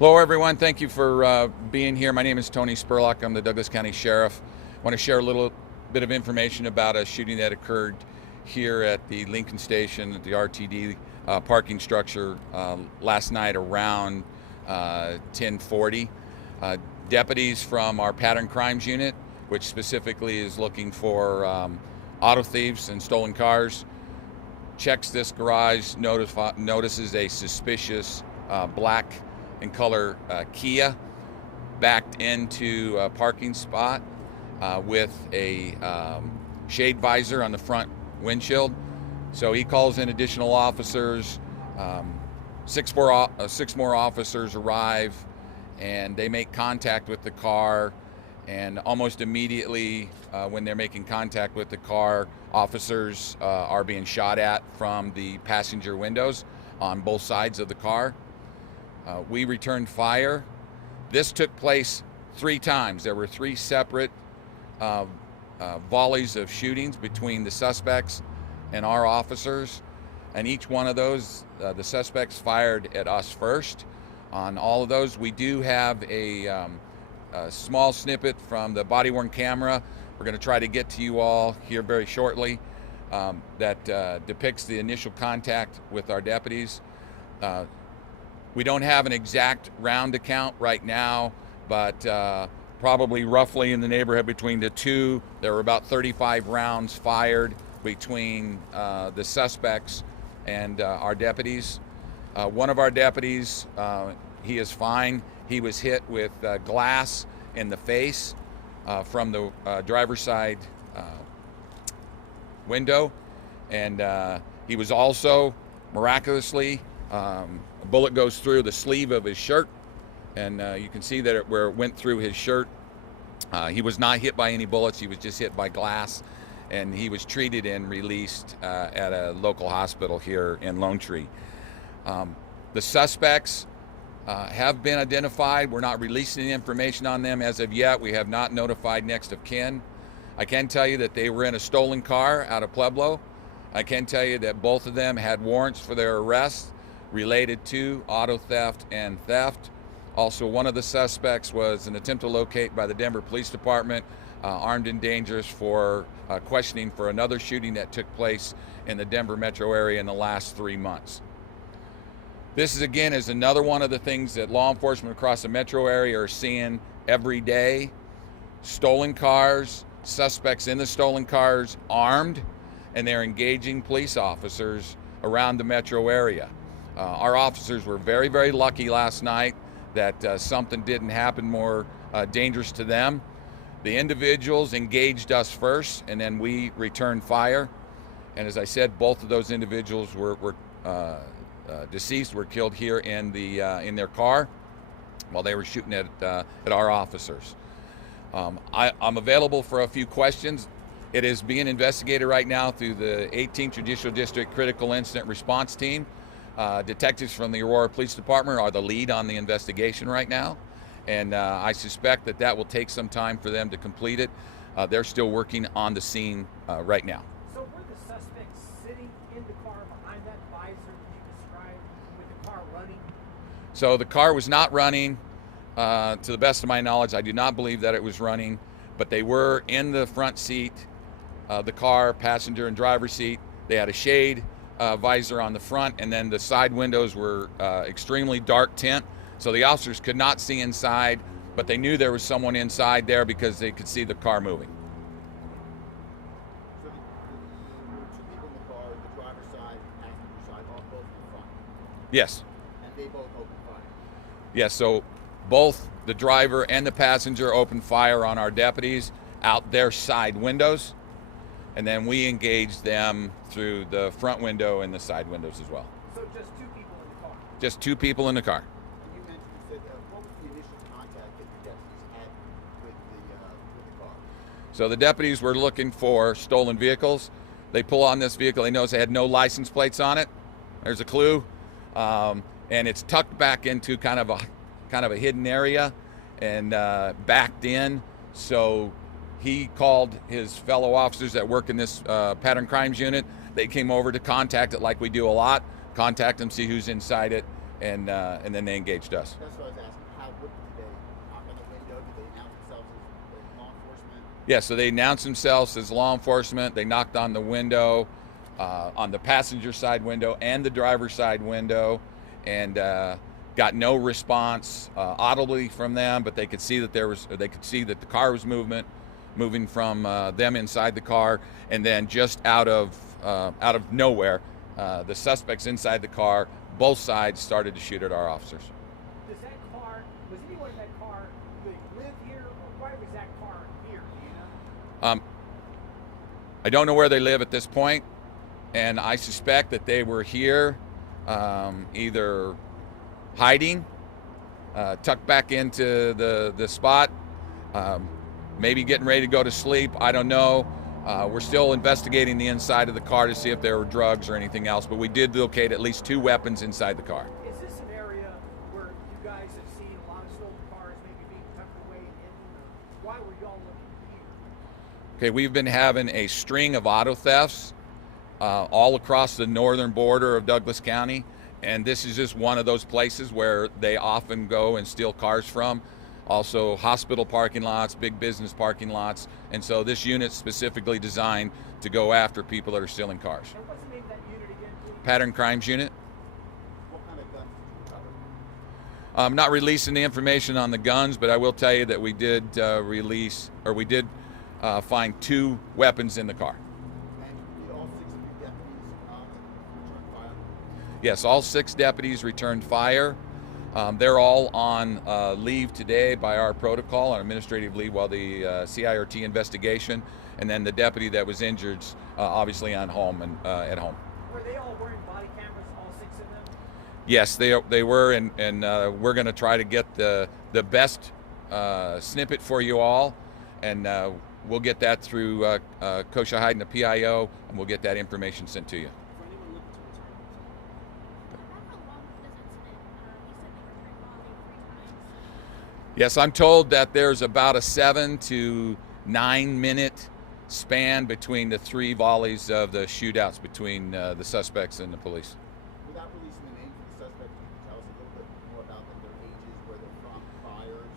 Hello, everyone. Thank you for being here. My name is Tony Spurlock. I'm the Douglas County Sheriff. I want to share a little bit of information about a shooting that occurred here at the Lincoln Station at the RTD parking structure last night around 10:40. Deputies from our pattern crimes unit, which specifically is looking for auto thieves and stolen cars, checks this garage, notices a suspicious black in color Kia backed into a parking spot with a shade visor on the front windshield. So he calls in additional officers. Six more officers arrive, and they make contact with the car. And almost immediately, when they're making contact with the car, officers are being shot at from the passenger windows on both sides of the car. We returned fire. This took place 3 times. There were 3 separate volleys of shootings between the suspects and our officers. And each one of those, the suspects fired at us first. On all of those, we do have a small snippet from the body-worn camera. We're going to try to get to you all here very shortly that depicts the initial contact with our deputies. We don't have an exact round count right now, but probably roughly in the neighborhood between the two, there were about 35 rounds fired between the suspects and our deputies. One of our deputies, he is fine. He was hit with glass in the face from the driver's side window, and he was also miraculously, a bullet goes through the sleeve of his shirt, and you can see that where it went through his shirt. He was not hit by any bullets. He was just hit by glass, and he was treated and released at a local hospital here in Lone Tree. The suspects have been identified. We're not releasing any information on them as of yet. We have not notified next of kin. I can tell you that they were in a stolen car out of Pueblo. I can tell you that both of them had warrants for their arrest related to auto theft and theft. Also, one of the suspects was an attempt to locate by the Denver Police Department, armed and dangerous, for questioning for another shooting that took place in the Denver metro area in the last 3 months. This is, again, is another one of the things that law enforcement across the metro area are seeing every day. Stolen cars, suspects in the stolen cars armed, and they're engaging police officers around the metro area. Our officers were very, very lucky last night that something didn't happen more dangerous to them. The individuals engaged us first, and then we returned fire. And as I said, both of those individuals were deceased, were killed here in their car while they were shooting at our officers. I'm available for a few questions. It is being investigated right now through the 18th Judicial District Critical Incident Response Team. Detectives from the Aurora Police Department are the lead on the investigation right now, and I suspect that will take some time for them to complete it. They're still working on the scene right now. So were the suspects sitting in the car behind that visor that you described, with the car running? So the car was not running. To the best of my knowledge, I do not believe that it was running, but they were in the front seat, the car, passenger and driver seat. They had a shade visor on the front, and then the side windows were extremely dark tint, so the officers could not see inside, but they knew there was someone inside there because they could see the car moving. So there were 2 people in the car, the driver's side, passenger side, all both in front. Yes. And they both opened fire. Yes, so both the driver and the passenger opened fire on our deputies out their side windows, and then we engaged them through the front window and the side windows as well. So just 2 people in the car? Just 2 people in the car. And you said, what was the initial contact that your deputies had with the car? So the deputies were looking for stolen vehicles. They pull on this vehicle. They notice it had no license plates on it. There's a clue. And it's tucked back into kind of a hidden area and backed in. So he called his fellow officers that work in this pattern crimes unit. They came over to contact it like we do a lot, contact them, see who's inside it, and then they engaged us. That's what I was asking. What did they knock on the window? Did they announce themselves as law enforcement? Yeah, so they announced themselves as law enforcement. They knocked on the window, on the passenger side window and the driver's side window, and got no response audibly from them. But they could see that they could see that the car was moving from them inside the car, and then just out of nowhere, the suspects inside the car, both sides started to shoot at our officers. Was anyone in that car, do they live here, or why was that car here, do you know? I don't know where they live at this point, and I suspect that they were here either hiding, tucked back into the spot, maybe getting ready to go to sleep. I don't know. We're still investigating the inside of the car to see if there were drugs or anything else, but we did locate at least 2 weapons inside the car. Is this an area where you guys have seen a lot of stolen cars maybe being tucked away and hidden, or why were y'all looking here? Okay, we've been having a string of auto thefts all across the northern border of Douglas County, and this is just one of those places where they often go and steal cars from. Also hospital parking lots, big business parking lots, and so this unit's specifically designed to go after people that are stealing cars. And what's the name of that unit again, please? Pattern Crimes Unit. What kind of guns did you recover? I'm not releasing the information on the guns, but I will tell you that we did find 2 weapons in the car. And did all 6 of your deputies return fire? Yes, all 6 deputies returned fire. They're all on leave today by our protocol, on administrative leave, while the CIRT investigation, and then the deputy that was injured, obviously at home. Were they all wearing body cameras, all 6 of them? Yes, they were, and we're going to try to get the best snippet for you all, and we'll get that through KUSA Hyde and the PIO, and we'll get that information sent to you. Yes, I'm told that there's about a 7 to 9 minute span between the 3 volleys of the shootouts between the suspects and the police. Without releasing the names of the suspects, can you tell us a little bit more about them, their ages, where they're from, priors?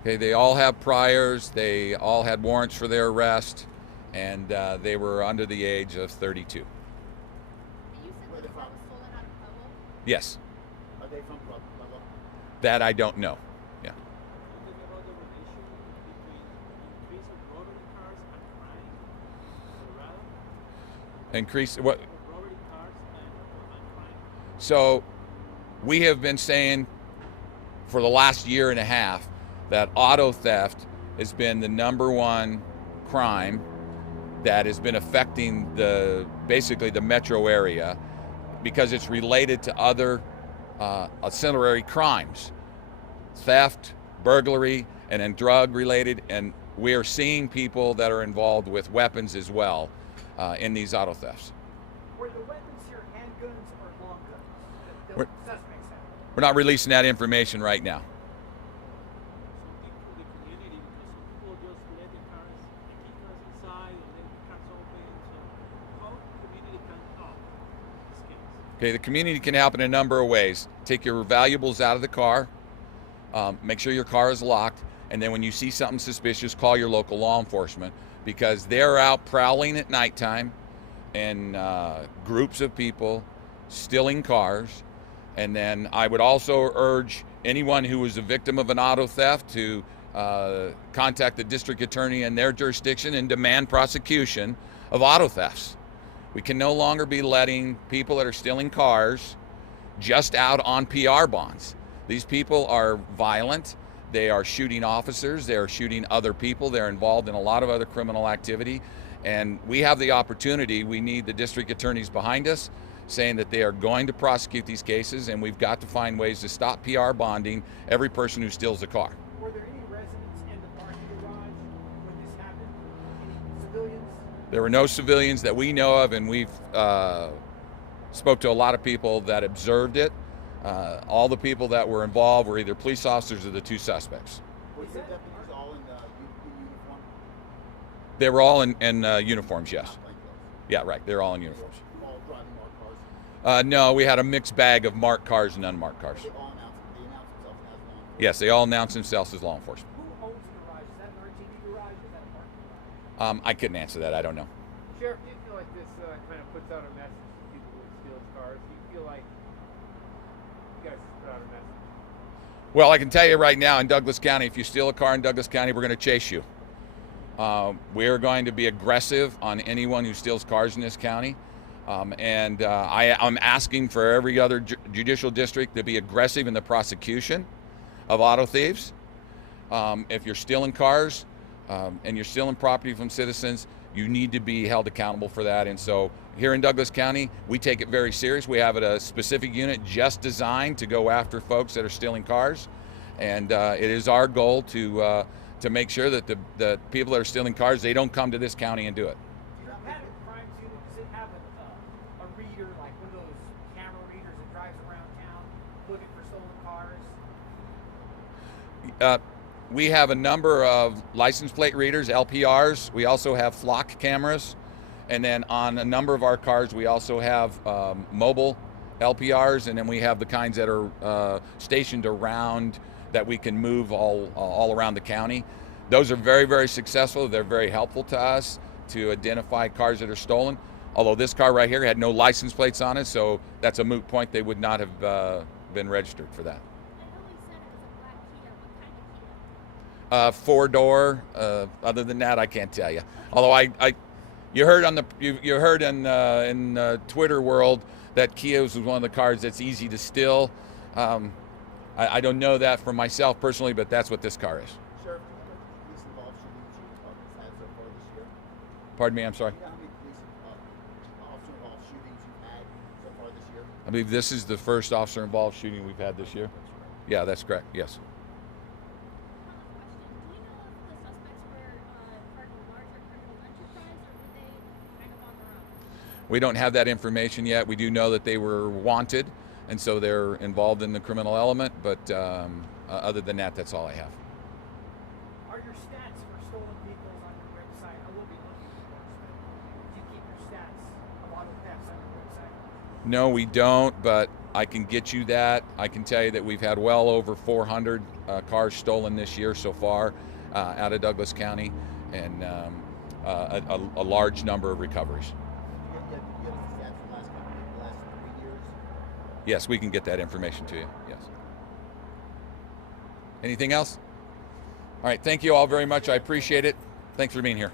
Okay, they all have priors. They all had warrants for their arrest, and they were under the age of 32. You said the car was stolen out of Pueblo? Yes, Are they from Pueblo? that I don't know. Yeah. Talking about the relation between increase of robbery cars and crime in Colorado? Increase what? Robbery cars and crime. So we have been saying for the last year and a half that auto theft has been the #1 crime that has been affecting basically the metro area, because it's related to other ancillary crimes, theft, burglary, and then drug related, and we are seeing people that are involved with weapons as well in these auto thefts. Were the weapons here handguns or long guns that the We're- suspects had? We're not releasing that information right now. Something for the community, because some people just let the cars, they keep cars inside and let the cars open. So how the community can help in this case? Okay, the community can help in a number of ways. Take your valuables out of the car, make sure your car is locked, and then when you see something suspicious, call your local law enforcement, because they're out prowling at nighttime and groups of people stealing cars. And then I would also urge anyone who was a victim of an auto theft to contact the district attorney in their jurisdiction and demand prosecution of auto thefts. We can no longer be letting people that are stealing cars just out on PR bonds. These people are violent. They are shooting officers. They are shooting other people. They're involved in a lot of other criminal activity. And we have the opportunity. We need the district attorneys behind us saying that they are going to prosecute these cases, and we've got to find ways to stop PR bonding every person who steals a car. Were there any residents in the parking garage when this happened? Any civilians? There were no civilians that we know of, and we've spoke to a lot of people that observed it. All the people that were involved were either police officers or the 2 suspects. Were your deputies all in uniform? They were all in uniforms, yes. Not like those. Yeah, right. They're all in uniforms. All driving more cars? No, we had a mixed bag of marked cars and unmarked cars. They all announce themselves as law enforcement. Yes, they all announce themselves as law enforcement. Who owns the garage? Is that an RTD garage or is that a parking garage? I couldn't answer that. I don't know. Sheriff, do you feel like this kind of puts out a message to people who steal cars? Do you feel like you guys put out a message? Well, I can tell you right now in Douglas County, if you steal a car in Douglas County, we're going to chase you. We are going to be aggressive on anyone who steals cars in this county. I'm asking for every other judicial district to be aggressive in the prosecution of auto thieves. If you're stealing cars and you're stealing property from citizens, you need to be held accountable for that. And so here in Douglas County, we take it very serious. We have a specific unit just designed to go after folks that are stealing cars. And it is our goal to make sure that the people that are stealing cars, they don't come to this county and do it. Your pattern crimes unit, does it have a reader, like one of those camera readers that drives around town looking for stolen cars? We have a number of license plate readers, LPRs. We also have flock cameras. And then on a number of our cars, we also have mobile LPRs. And then we have the kinds that are stationed around that we can move all around the county. Those are very, very successful. They're very helpful to us to identify cars that are stolen. Although this car right here had no license plates on it, so that's a moot point. They would not have been registered for that. I know he said it was a black Kia. What kind of Kia? Four-door. Other than that, I can't tell you. Although you heard on you heard in Twitter world that Kia was one of the cars that's easy to steal. I don't know that for myself personally, but that's what this car is. Sheriff, do you know how many police-involved shootings your department's had so far this year? Pardon me, I'm sorry. Do you know how many officer-involved shootings you've had so far this year? I believe this is the first officer-involved shooting we've had this year. Yeah, that's correct. Yes. Do you know if the suspects were part of a larger criminal enterprise or were they kind of on their own? We don't have that information yet. We do know that they were wanted, and so they're involved in the criminal element. But other than that, that's all I have. Are your stats for stolen vehicles on your website? I will be looking for those. Do you keep your stats of auto thefts on your website? No, we don't, but I can get you that. I can tell you that we've had well over 400 cars stolen this year so far out of Douglas County, and a large number of recoveries. You have the stats for the last 3 years? Yes, we can get that information to you. Yes. Anything else? All right. Thank you all very much. I appreciate it. Thanks for being here.